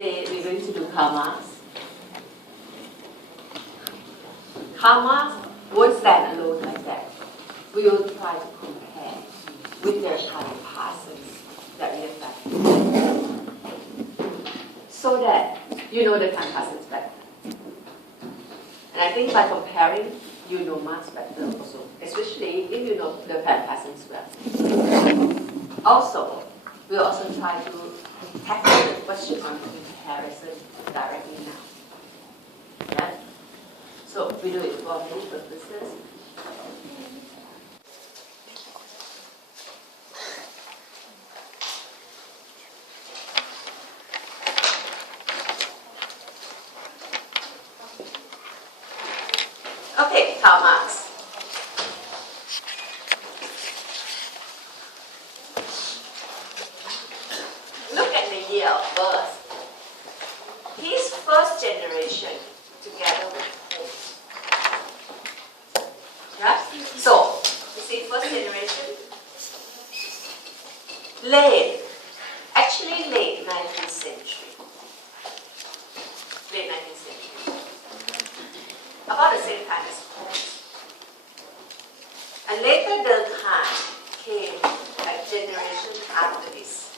Today we're going to do Karl Marx. Karl Marx won't stand alone like that. We will try to compare with their kind of Parsons that we have done. So that you know the kind Parsons better. And I think by comparing, you know Marx better also, especially if you know the kind Parsons well. Also, we'll also try to tackle the question on comparison directly now. Yeah? So we do it for many purposes. Okay, Karl Marx. Look at the year of birth. His first generation together with Holmes. Yeah? So, you see first generation? Actually late 19th century. Late 19th century. About the same time as Holmes. And later Durkheim came a generation after this.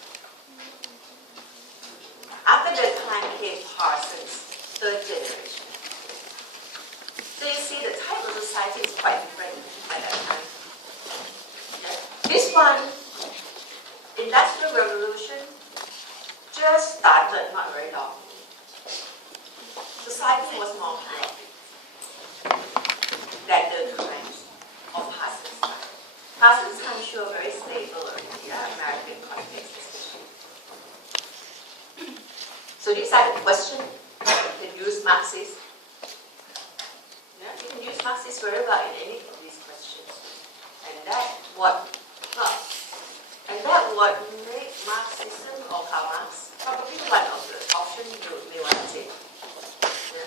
After Durkheim came Parsons, third generation. So you see the type of society is quite different by that time. Yeah. This one, Industrial Revolution, just started not very long. Society was more corrupt than Durkheim's or Parsons' time. Parsons' time sure very stable already, yeah, American context especially. So these are the questions you can use Marxist. Yeah, you can use Marxist very well in any of these questions. And that what make Marxism or Karl Marx probably one of the options you may want to take. Yeah.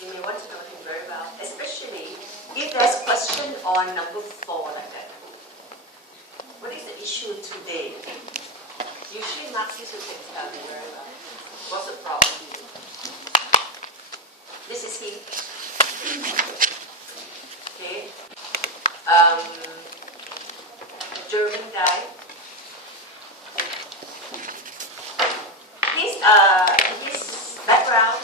You may want to know him very well, especially if there's a question on number 4 like that. What is the issue today? Usually Marxists can tell you very well. What's the problem here? This is him. Okay. German guy. His background,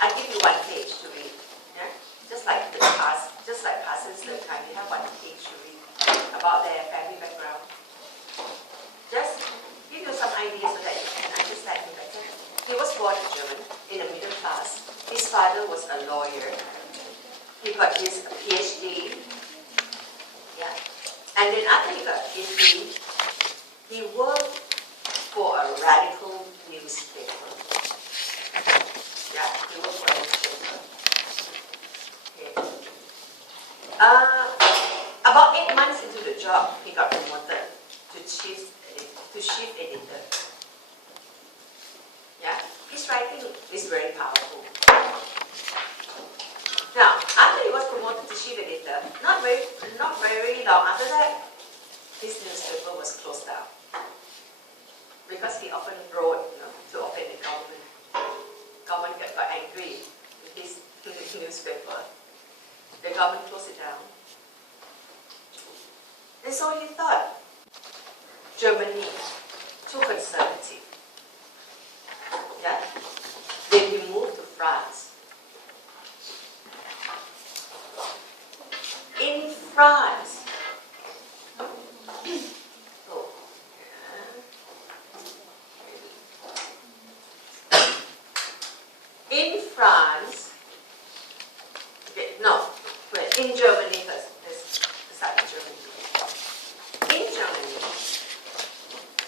I'll give you one page to read. Yeah? Just like Parsons the time, you have one page to read about their family background. Just give you some ideas so that you can understand him better. He was born in Germany, in the middle class. His father was a lawyer. He got his PhD. Yeah. And then after he got a PhD, he worked for a radical newspaper. Yeah, he worked for a newspaper. Okay. About 8 months into the job, he got promoted to chief editor. Yeah, his writing is very powerful. Now, after he was promoted to chief editor, not very long after that, his newspaper was closed down because he often wrote to offend the government. Government got angry with his newspaper. The government closed it down. And so he thought, Germany, too conservative. Yeah? Then he moved to France. In France, in Germany first. Let's start in Germany. In Germany,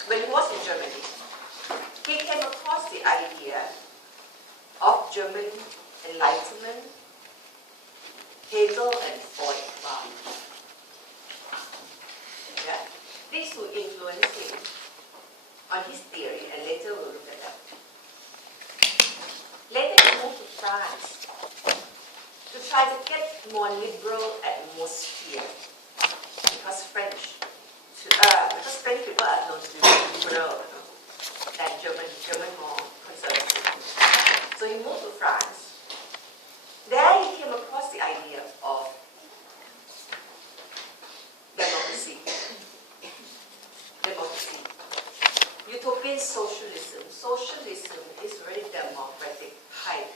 when he was in Germany, he came across the idea of German Enlightenment, Hegel and Feuerbach. Yeah? These two influenced him on his theory, and later we'll look at that. Later he moved to France to try to get more liberal atmosphere, because French people are known to be liberal than German more conservative. France. There he came across the idea of democracy. Democracy. Utopian socialism. Socialism is very democratic type.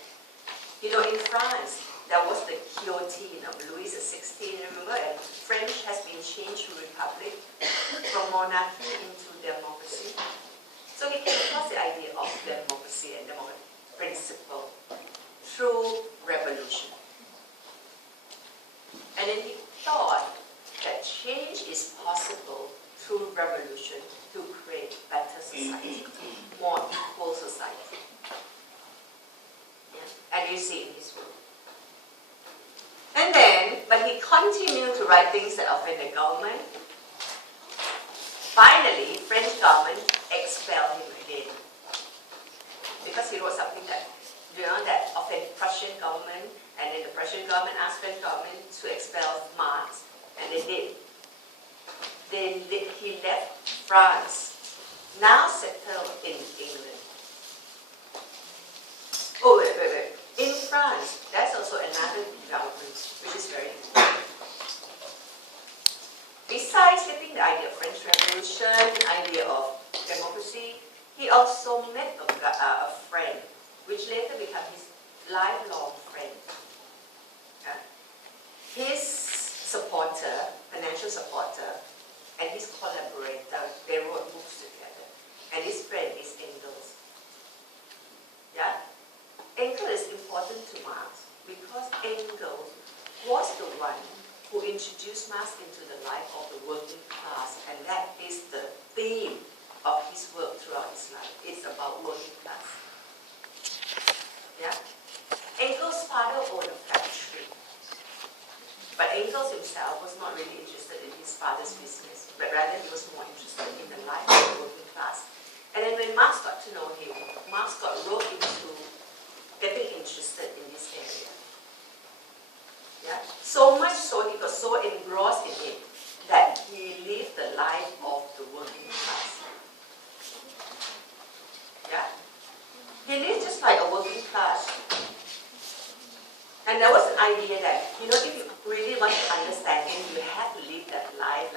You know, in France, there was the guillotine of Louis XVI, remember? And French has been changed to republic, from monarchy into democracy. So he came across the idea of democracy and democratic principle through revolution. And then he thought that change is possible through revolution to create better society, more equal society. Yeah. And you see in his work. And then, but he continued to write things that offend the government. Finally, French government expelled him again. Because he wrote something that, you know, that offended Prussian government, and then the Prussian government asked French government to expel Marx, and they did. Then he left France, now settled in England. Oh, wait. In France, there's also another development, which is very important. Besides getting the idea of French Revolution, the idea of democracy, he also met a friend, which later became his lifelong friend. His supporter, financial supporter, and his collaborator, they wrote books together. And his friend is Engels. Yeah? Engels is important to Marx because Engels was the one who introduced Marx into the life of the working class, and that is the theme of his work throughout his life. It's about working class. Yeah? Engels' father owned a factory, but Engels himself was not really interested in his father's business, but rather he was more interested in the life of the working class. And then when Marx got to know him, Marx got roped into getting interested in this area. Yeah? So much so, he got so engrossed in it that he lived the life of the working class. Yeah? He lived just like a working class. And there was an idea that, you know, if you really want to understand him, you have to live that life.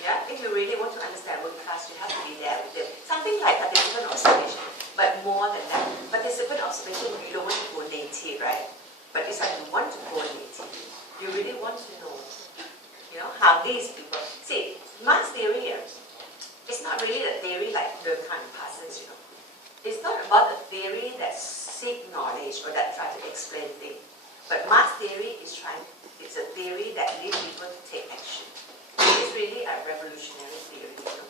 Yeah? If you really want to understand working class, you have to be there with them. Something like participant observation, but more than that. Participant observation, you don't want to go native, right? But it's like you want to go native. You really want to know, you know, how these people... See, Marx theory, it's not really a theory like Durkheim and Parsons, you know. It's not about a theory that seek knowledge or that try to explain things. But Marx theory is it's a theory that leads people to take action. It's really a revolutionary theory, you know.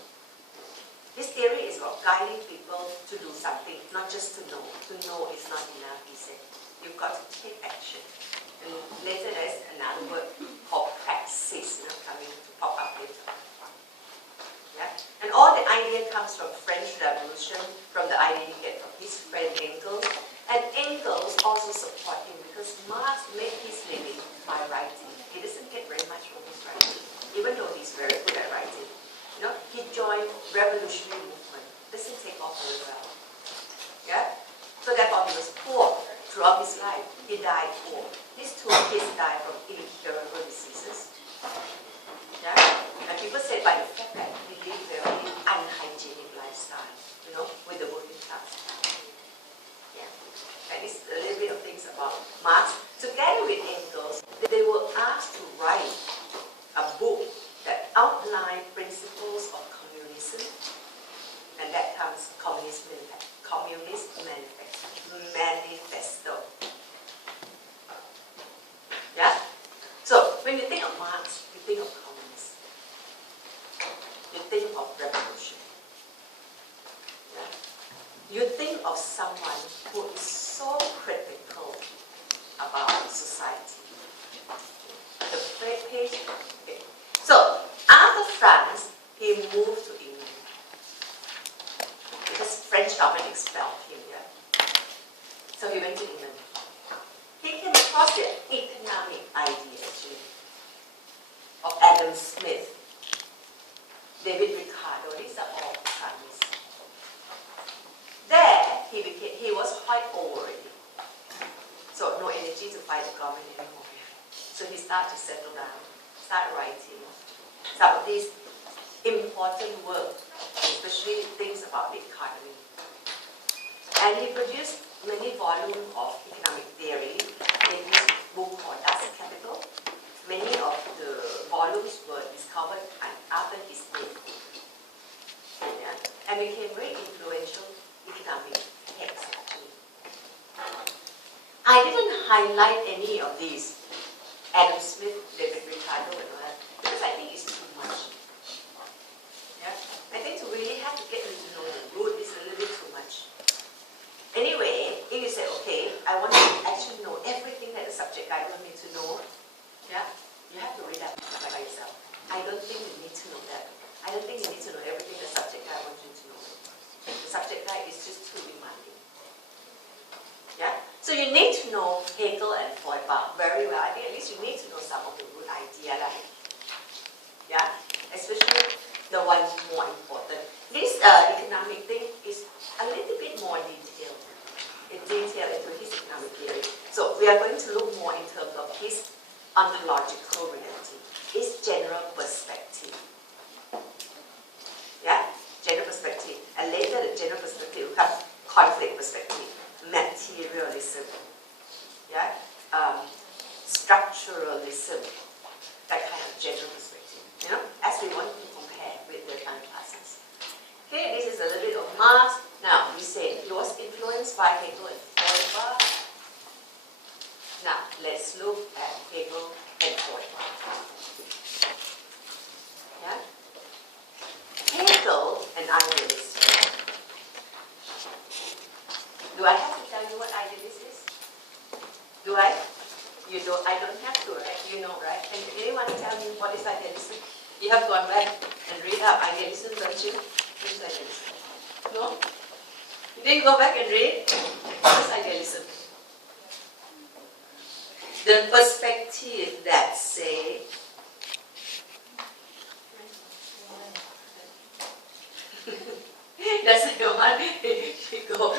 This theory is about guiding people to do something, not just to know. To know is not enough, he said. You've got to take action. And later there's another word called praxis, you know, coming to pop up later. Yeah? And all the idea comes from French Revolution, from the idea he get from his friend Engels. And Engels also support him because Marx made his living by writing. He doesn't get very much from his writing, even though he's very good at writing. You know, he joined revolutionary movement. Doesn't take off very well. Yeah? So therefore he was poor throughout his life. He died poor. His two kids died from incurable diseases. Yeah? And people say by the fact that he lived a very unhygienic lifestyle, you know, with the working class. Yeah. And it's a little bit of things about Marx. Together with Engels, they were asked to write a book that outlined principles of communism, and that comes Communist Manifesto. Yeah? So, when you think of Marx, you think of communism. You think of revolution. Yeah? You think of someone who is so critical about society. The page. Okay. So, after France, he moved to England. Because French government expelled him, yeah? So he went to England. He came across the economic idea, actually, of Adam Smith, David Ricardo. These are all communists. There, he was quite old already. So no energy to fight the government anymore. So he started to settle down, start writing some of these important work, especially things about the economy. And he produced many volumes of economic theory in his book called Das Kapital. Many of the volumes were discovered after his death, and became very influential economic texts actually. I didn't highlight any of these, Adam Smith, David Ricardo, and all that, because I think it's too much. Yeah? I think to really have to get into know the root is a little bit too much. Anyway, if you say, okay, I want to actually know everything that the subject guide wants me to know, yeah, you have to read that by yourself. I don't think you need to know that. I don't think you need to know everything the subject guide wants you to know. The subject guide is just too demanding. Yeah? So you need to know Hegel and Feuerbach very well. I think at least you need to know some of the root idea, right? Yeah? Especially the ones more important. This economic thing is a little bit more detailed. It's detailed into his economic theory. So we are going to look more in terms of his ontological reality, his general perspective. Yeah? General perspective. And later the general perspective becomes conflict perspective, materialism, yeah? Structuralism, that kind of general perspective, you know, as we want to compare with the time classes. Okay, this is a little bit of Marx. Now, we said he was influenced by Hegel and Feuerbach. Now, let's look at Hegel and Feuerbach. Yeah? Hegel and idealism. Do I have to tell you what idealism is? Do I? You don't. I don't have to, right? You know, right? Can anyone tell me what is idealism? You have gone back and read up idealism, don't you? What is idealism? No? You didn't go back and read? What is idealism? The perspective that say that's the one you go.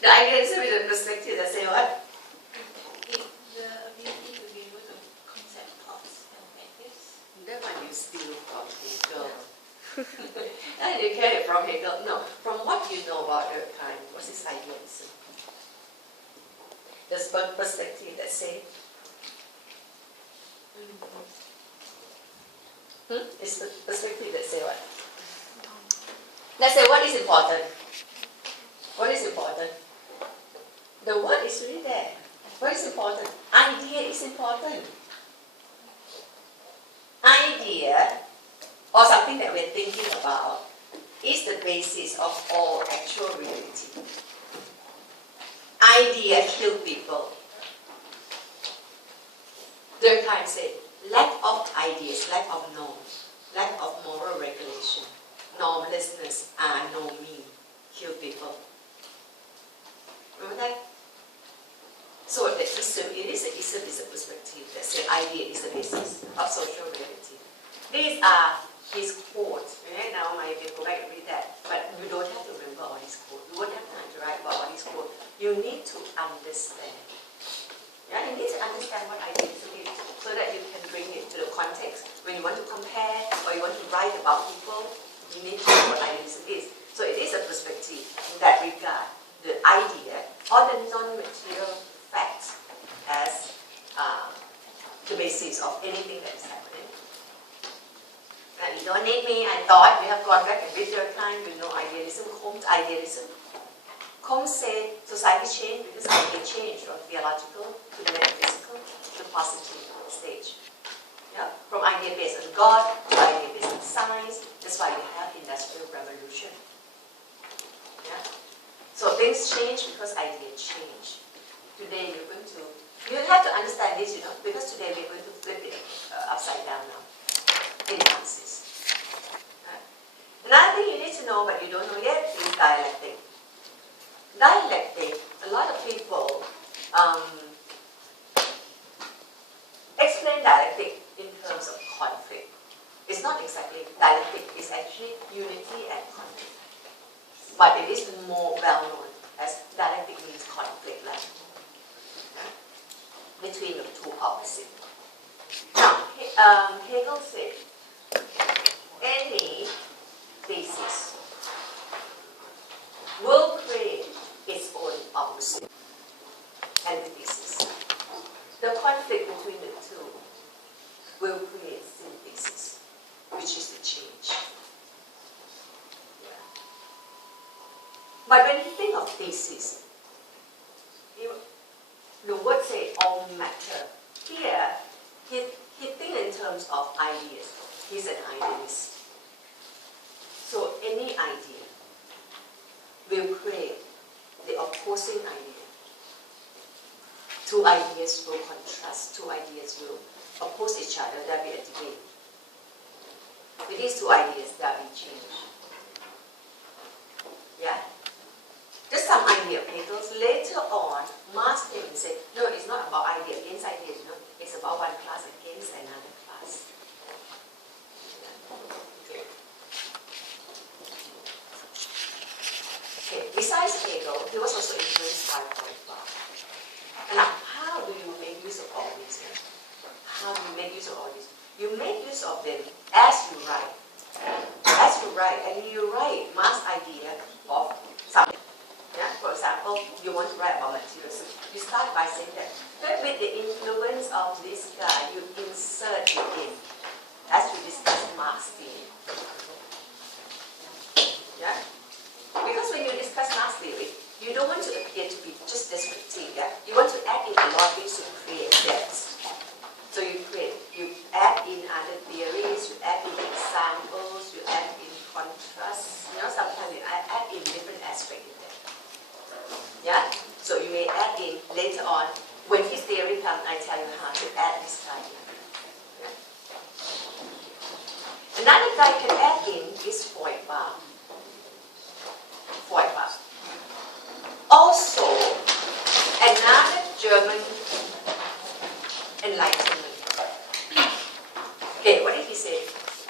The idealism is the perspective that say what? The ability to be able to concept thoughts and ideas. That one you steal from Hegel. And you get it from Hegel. No, from what you know about your time, what is idealism? The perspective that say, it's the perspective that say what? Let's say what is important? What is important? The word is really there. What is important? Idea is important. Idea, or something that we're thinking about, is the basis of all actual reality. Idea kill people. Durkheim said, lack of ideas, lack of norms, lack of moral regulation, normlessness, anomie, kill people. Remember that? So the ism, it is a perspective that says idea is the basis of social reality. These are his quotes. Right? Now I can go back and read that, but you don't have to remember all his quotes. You won't have time to write about all his quotes. You need to understand. Yeah, you need to understand what idealism is so that you can bring it to the context. When you want to compare or you want to write about people, you need to know what idealism is. So it is a perspective in that regard. The idea or the non-material facts as the basis of anything that is happening. And you don't need me, I thought you have gone back and read your time, you know idealism, Comte's idealism. Comte said society changed because idea changed from theological to the metaphysical to positive stage. Yeah? From idea based on God to idea based on science. That's why we have industrial revolution. Yeah? So things change because idea change. Today you're going to, you have to understand this, you know, because today we're going to flip it upside down now. In Marxist. Right? Another thing you need to know but you don't know yet is dialectic. Dialectic, a lot of people explain dialectic in terms of conflict. It's not exactly dialectic, it's actually unity and conflict. But it is more well known as dialectic when he think of thesis, the word say all matter. Here, he think in terms of ideas. He's an idealist. So any idea will create the opposing idea. Two ideas will contrast, two ideas will oppose each other, there'll be a debate. With these two ideas, there'll be change. Yeah? Just some idea papers. Later on, Marx came and said, no, it's not about idea against idea, no, it's about one class against another class. Yeah. Okay. Besides Hegel, he was also influenced by Feuerbach. And now, how do you make use of all this? How do you make use of all this? You make use of them as you write. As you write, and you write Marx's idea of something. Yeah? For example, you want to write about materialism. You start by saying that, but with the influence of this guy, you insert it in, as we discussed Marx theory. Yeah? Because when you discuss Marx theory, you don't want to appear to be just descriptive. Yeah? You want to add in a lot of things to create depth. So you add in other theories, you add in examples, you add in contrasts. Sometimes you add in different aspects in there. Yeah? So you may add in later on, when his theory comes, I tell you how to add this guy in. Yeah? Another guy can add in is Feuerbach. Feuerbach. Also, another German Enlightenment. Okay, what did he say?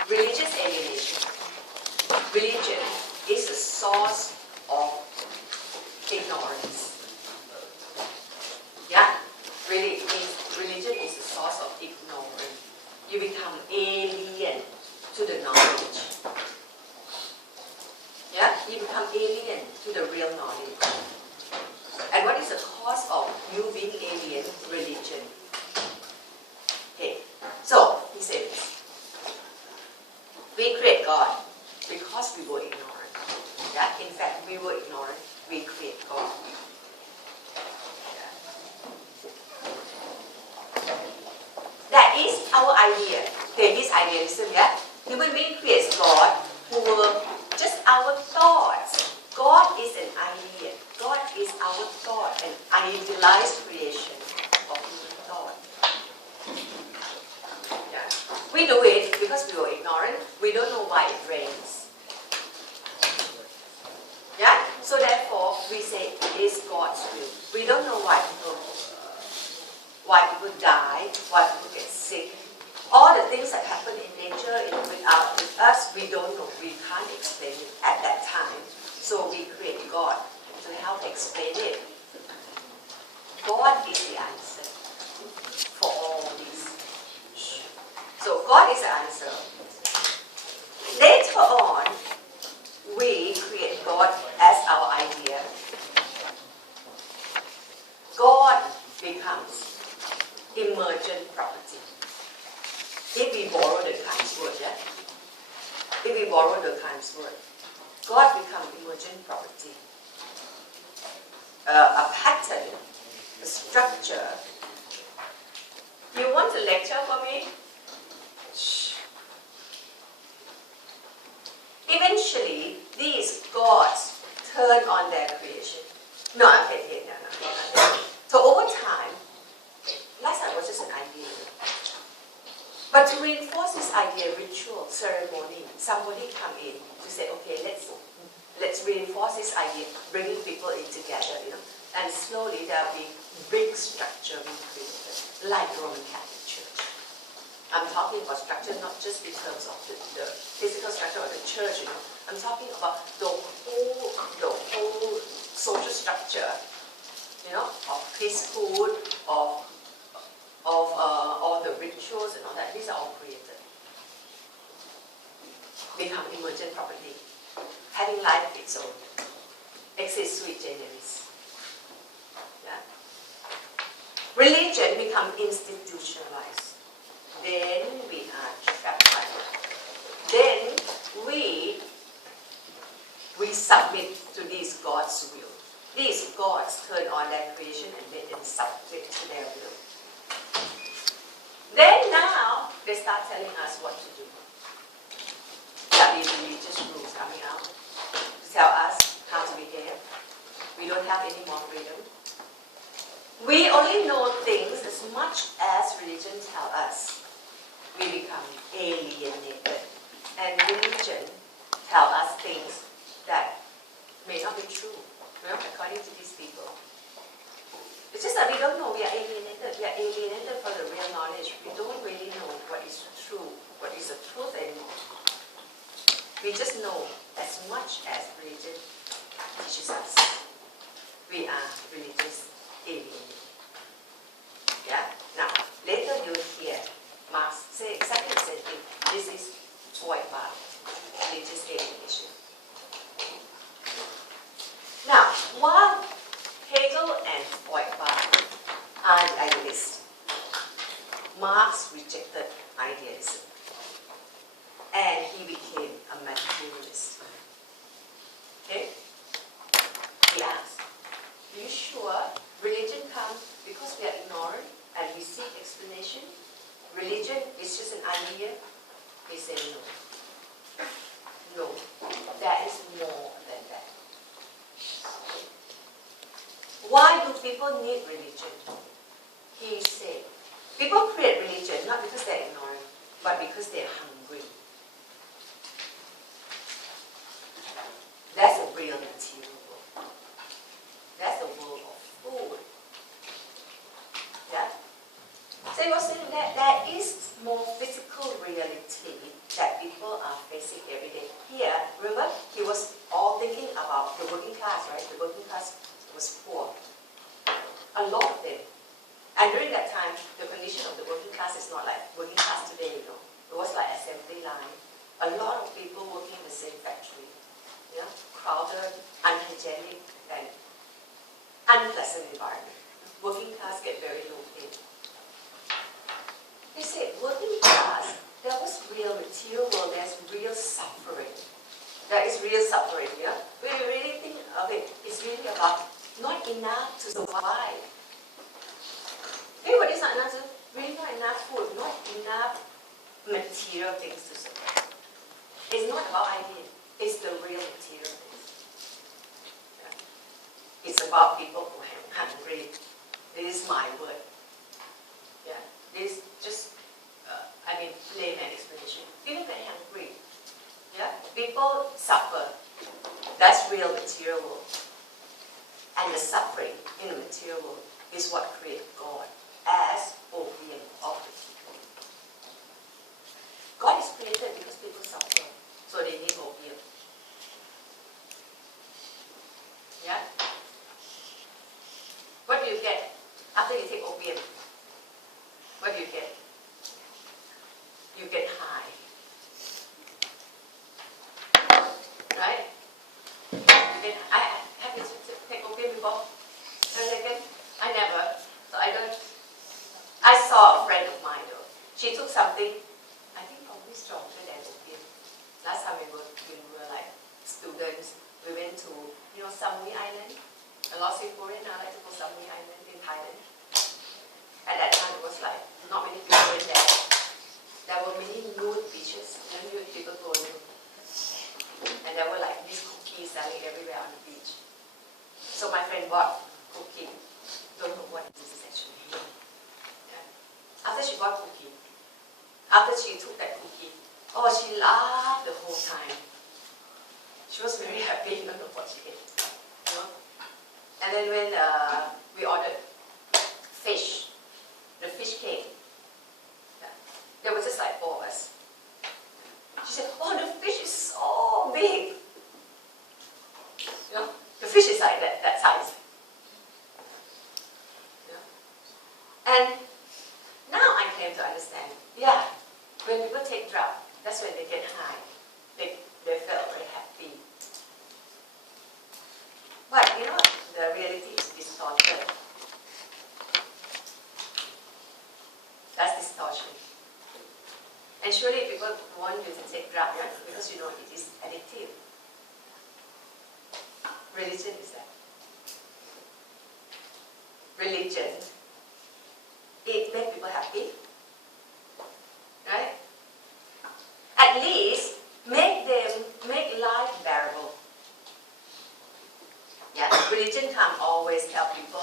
Religious alienation. Religion is the source of ignorance. Yeah? Really, religion is the source of ignorance. You become alien to the knowledge. Yeah? You become alien to the real knowledge. And what is the cause of you being alien? Religion. Okay, so he says, we create God because we were ignorant. Yeah? In fact, we were ignorant, we create God. Yeah. That is our idea. Okay, this idealism, yeah? Human being creates God who were just our thoughts. God is an idea. God is our thought, an idealized creation of human thought. Yeah. We do it because we were ignorant. We don't know why it rains. Yeah? So therefore, we say it is God's will. We don't know why people die, why people get sick. All the things that happen in nature, with us, we don't know. We can't explain it at that time. So we create God to help explain it. God is the answer for all this. So God is the answer. Later on, we create God as our idea. God becomes emergent property. If we borrow the Kant's word, yeah? If we borrow the Kant's word, God becomes emergent property. A pattern, a structure. You want a lecture for me? Shh. Eventually, these gods turn on their creation. No. So over time, last time was just an idea. But to reinforce this idea, ritual, ceremony, somebody come in to say, okay, let's reinforce this idea, bringing people in together, and slowly there'll be big structure being created, like Roman Catholic Church. I'm talking about structure not just in terms of the physical structure of the church, I'm talking about the whole social structure, of priesthood, of all the rituals and all that. These are all created. Become emergent property, having life of its own. Exist sui generis. Yeah? Religion become institutionalized. Then we are trapped by it. Then we submit to to these gods' will. These gods turn on their creation and made them subject to their will. Then now, they start telling us what to do. There will be religious rules coming out to tell us how to behave. We don't have any more freedom. We only know things as much as religion tells us. We become alienated. And religion tells us things that may not be true, according to these people. It's just that we don't know we are alienated. We are alienated from the real knowledge. We don't really know what is true, what is the truth anymore. We just know as much as religion teaches us. We are religious alienated. Yeah? Now, later you'll hear Marx say exactly the same thing. This is Feuerbach, religious alienation. Now, while Hegel and Feuerbach are the idealists, Marx rejected idealism and he became a materialist. Okay? He asked, are you sure religion comes because we are ignorant and we seek explanation? Religion is just an idea? He said no. No, there is more than that. Why do people need religion? He said, people create religion not because they're ignorant, but because they're hungry. That's a real material world. That's the world of food. Yeah? So he was saying that there is more physical reality that people are facing every day. Here, remember, he was all thinking about the working class, right? The working class was poor. A lot of them. And during that time, the condition of the working class is not like working class today, you know. It was like assembly line. A lot of people working in the same factory. Yeah? Crowded, unhygienic, and unpleasant environment. Working class get very low pay. He said, working class, there was real material world, there's real suffering. There is real suffering, yeah? We really think of it, it's really about not enough to survive. Hey, what is not enough to? Really not enough food, not enough material things to survive. It's not about idea, it's the real material things. Yeah? It's about people who are hungry. This is my word. Yeah? This is just, layman explanation. People get hungry. Yeah? People suffer. That's real material world. And the suffering in the material world is what creates God as opium of the people. God is created because people suffer, so they need opium. Yeah? What do you get after you take opium? What do you get? You get high. Right? Have you taken opium before? I never. So I don't. I saw a friend of mine though. She took something, I think probably stronger than opium. Last time we were like students, we went to, Samui Island. A lot of Singaporeans now like to go Samui Island in Thailand. At that time it was like not many people went there. There were many nude beaches, nude people go nude. And there were like these cookies selling everywhere on the beach. So my friend bought cookie. Don't know what this is actually. Yeah. After she bought cookie, after she took that cookie, she laughed the whole time. She was very happy, don't know what she ate. And then when we ordered fish, the fish came. There was just like 4 of us. She said, the fish is so big. The fish is like that size. And now I came to understand, when people take drugs, that's when they get high. They felt very happy. But the reality is distorted. That's distortion. And surely people want you to take drugs because it is addictive. religion is that? Religion, it makes people happy, right? At least make life bearable. Yeah, religion can't always tell people,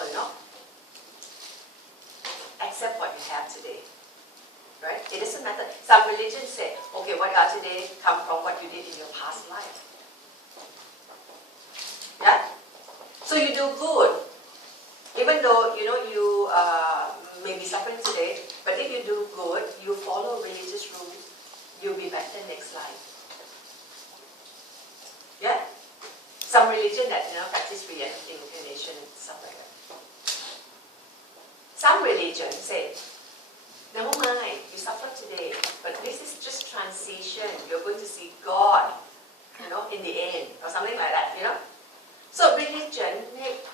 accept what you have today. Right? It doesn't matter. Some religions say, okay, what you are today come from what you did in your past life. Yeah? So you do good. Even though, you may be suffering today, but if you do good, you follow religious rules, you'll be better next life. Yeah? Some religion that, practice reincarnation and stuff like that. Some religions say, never mind, you suffer today, but this is just transition. You're going to see God, in the end, or something like that, So religion makes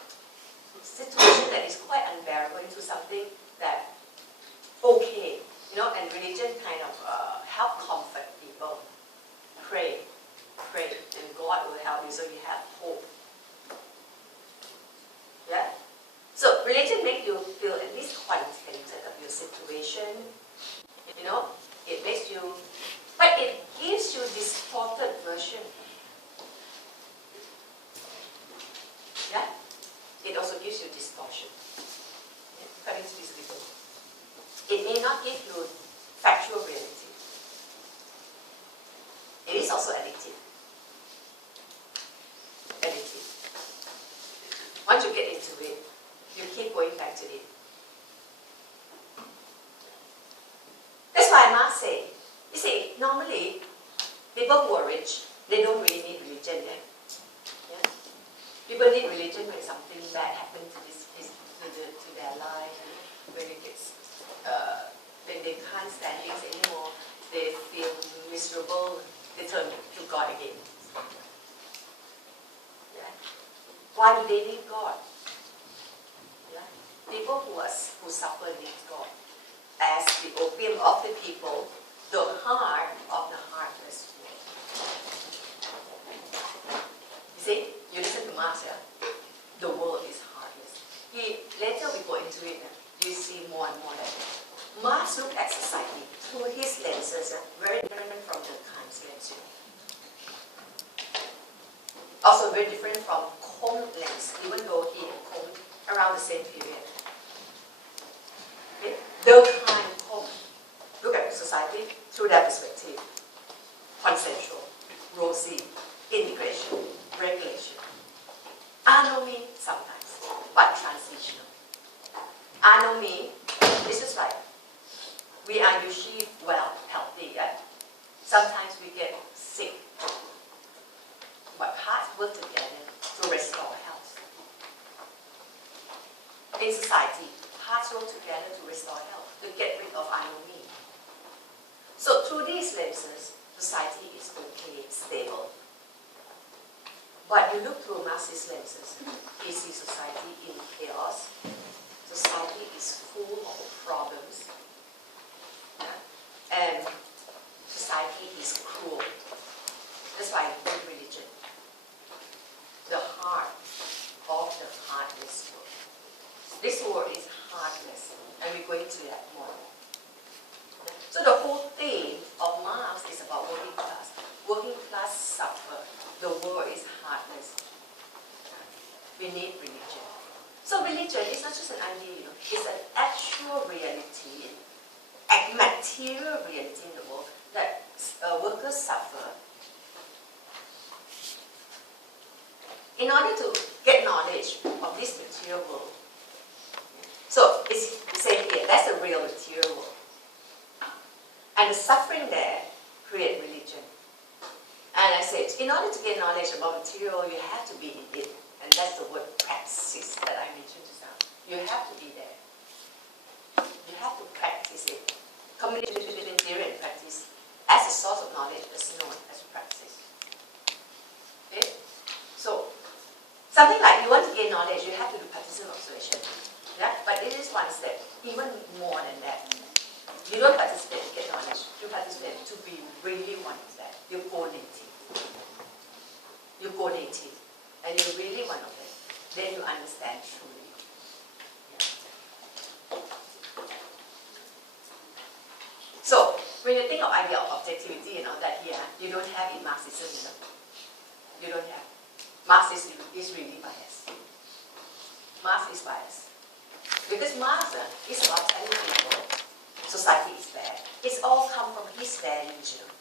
situation that is quite unbearable into something that, okay, and religion kind of help comfort people. Pray, and God will help you so you have hope. Yeah? So religion makes you feel at least contented of your situation. It makes you, but it gives you distorted version. Yeah? It also gives you distortion. According to these people. It may not give you factual reality. It is also addictive. Once you get into it, you keep going back to it. That's why Marx say, you see, normally, people who are rich, they don't really need religion. Yeah? People need religion when something bad happens to their life, when it gets, when they can't stand things anymore, they feel miserable, they turn to God again. Yeah? Why do they need God? Yeah? People who suffer need God. As the opium of the people, the heart of the heartless. You see, you listen to Marx, yeah? The world is heartless. Later we go into it, you see more and more that Marx looked at society through his lenses, very different from the Kant's lens. Also very different from Comte's lens, even though he and Comte around the same period. Okay? The kind of Comte look at society through that perspective. Consensual, rosy, integration, regulation. Anomie sometimes, but transitional. Anomie, this is like, we are usually well, healthy, yeah? Sometimes we get sick. But hearts work together to restore health. In society, hearts work together to restore health, to get rid of anomie. So through these lenses, society is okay, stable. But you look through Marxist lenses, you see society in chaos. Society is full of problems. Yeah? And society is cruel. That's why I need religion. The heart of the heartless world. This world is heartless, and we're going to that more. So the whole theme of Marx is about working class. Working class suffer. The world is heartless. We need religion. So religion is not just an idea, it's an actual reality, a material reality in the world that workers suffer. In order to get knowledge of this material world, so it's said here, that's the real material world. And the suffering there create religion. And I said, in order to get knowledge about material, you have to be in it. And that's the word praxis that I mentioned just now. You have to be there. You have to practice it. Combination between theory and practice as a source of knowledge is known as praxis. Okay? So, something like you want to gain knowledge, you have to do practice and observation. Yeah? But it is one step, even more than that. You don't participate to get knowledge. You participate to be really one of that. You go native. You go native. and you really want to play, then you understand truly. Yeah. So, when you think of idea of objectivity and all that here, you don't have in Marxism, you know. You don't have. Marx is really biased. Marx is biased. Because Marx is about telling people society is bad. It's all come from his values, you know.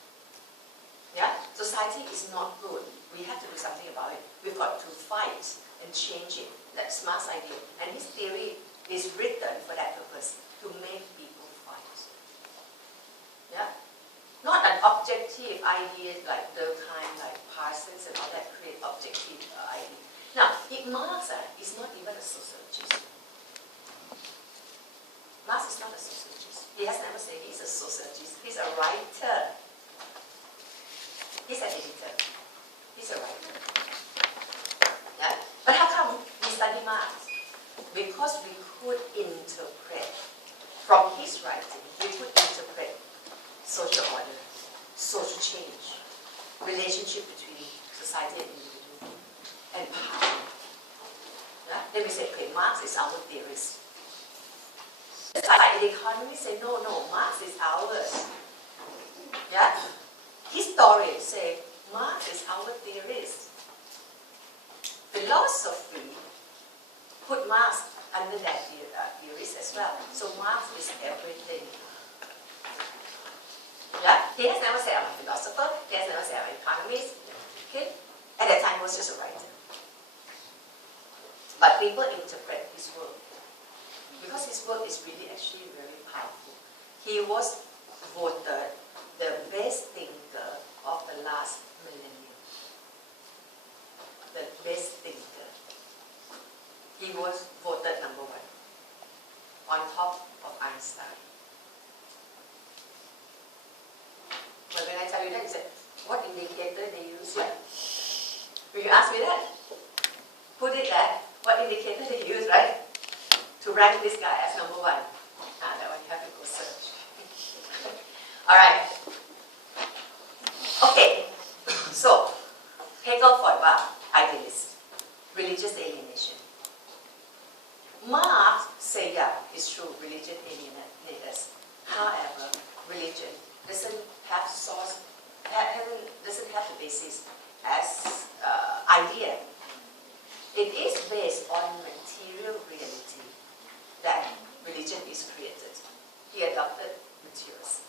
Yeah? Society is not good. We have to do something about it. We've got to fight and change it. That's Marx's idea. And his theory is written for that purpose, to make people fight. Yeah? Not an objective idea like Durkheim, like Parsons and all that create objective idea. Now, Marx is not even a sociologist. Marx is not a sociologist. He has never said he's a sociologist. He's a writer. He's an editor. He's a writer. Yeah? But how come we study Marx? Because we could interpret, from his writing, we could interpret social order, social change, relationship between society and individual, and power. Yeah? Then we say, okay, Marx is our theorist. Just like the economists say, no, Marx is ours. Yeah? Historians say, Marx is our theorist. Philosophy put Marx under that theorist as well. So Marx is everything. Yeah? He has never said I'm a philosopher. He has never said I'm an economist. Okay? At that time, he was just a writer. But people interpret his work. Because his work is really actually very powerful. He was voted the best thinker of the last millennium. The best thinker. He was voted #1, on top of Einstein. But when I tell you that, you say, what indicator they use here? When you ask me that, put it there, what indicator they use, right? To rank this guy as #1. That one you have to go search. Alright. Okay. So, Hegel, Feuerbach, idealist. Religious alienation. Marx say, yeah, it's true, religion alienates us. However, religion doesn't have source, doesn't have the basis as idea. It is based on material reality that religion is created. He adopted materialism.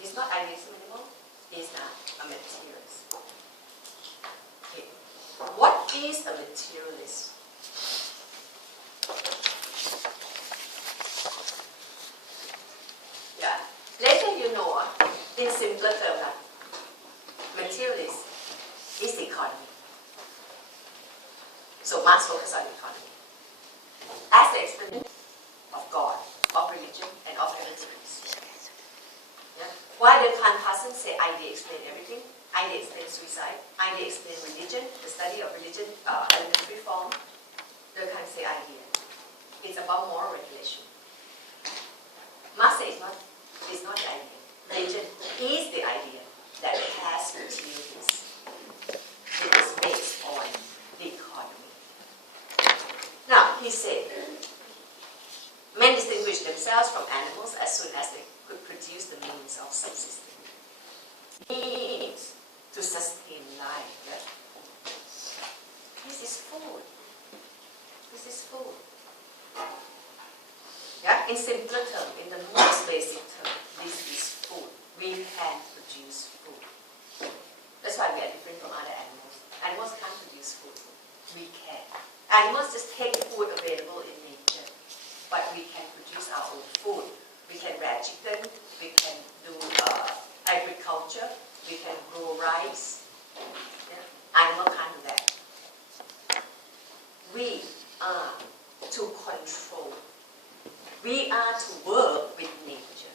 He's not idealism anymore. He's now a materialist. Okay. What is a materialist? Yeah. Later you know, in simpler terms, materialist is the economy. So Marx focused on the economy. As the explanation of God, of religion, and of everything. Yeah? Why did Parsons say idea explain everything? Idea explain suicide. Idea explain religion, the study of religion, elementary form. Durkheim say idea. It's about moral regulation. Marx says it's not the idea. Religion is the idea that has materials. It is based on the economy. Now, he said, men distinguish themselves from animals as soon as they could produce the means of subsistence. Means to sustain life. Yeah? This is food. This is food. Yeah? In simpler terms, in the most basic term, this is food. We can produce food. That's why we are different from other animals. Animals can't produce food. We can. Animals just take food available in nature. But we can produce our own food. We can rear chicken. We can do agriculture. We can grow rice. Yeah? Animal can't do that. We are to control. We are to work with nature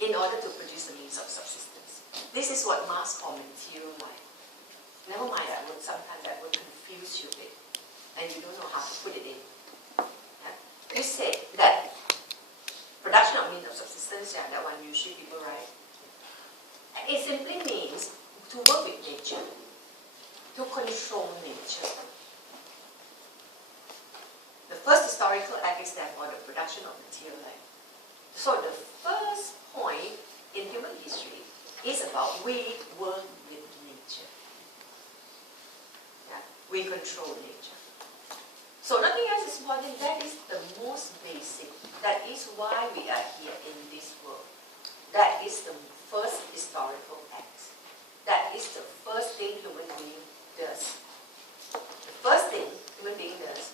in order to produce the means of subsistence. This is what Marx called material life. Never mind that word, sometimes that word confuse you a bit, and you don't know how to put it in. Yeah? We say that production of means of subsistence, yeah, that one usually people write. It simply means to work with nature, to control is there for the production of material life. So the first point in human history is about we work with nature. Yeah, we control nature. So nothing else is important. That is the most basic. That is why we are here in this world. That is the first historical act. That is the first thing human being does. The first thing human being does